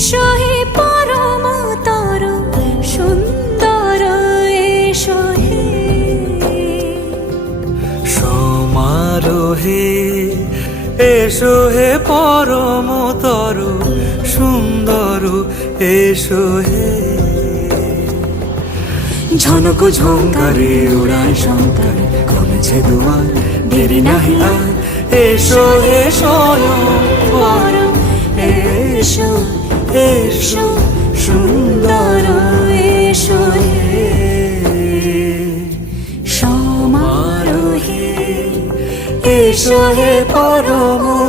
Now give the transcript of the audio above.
এসো হে পরমতর সুন্দর, এসো হে সমারোহে, এসো হে পরমতর সুন্দর, এসো হে। ঝনক ঝঙ্কারে উড়ায় শঙ্কর, খুলেছে দুয়ার, দেরি নাহি আর। এসো হে স্বয়ং পরম, এসো এসো সুন্দর, এসো হে সমারোহে, এসো হে পরম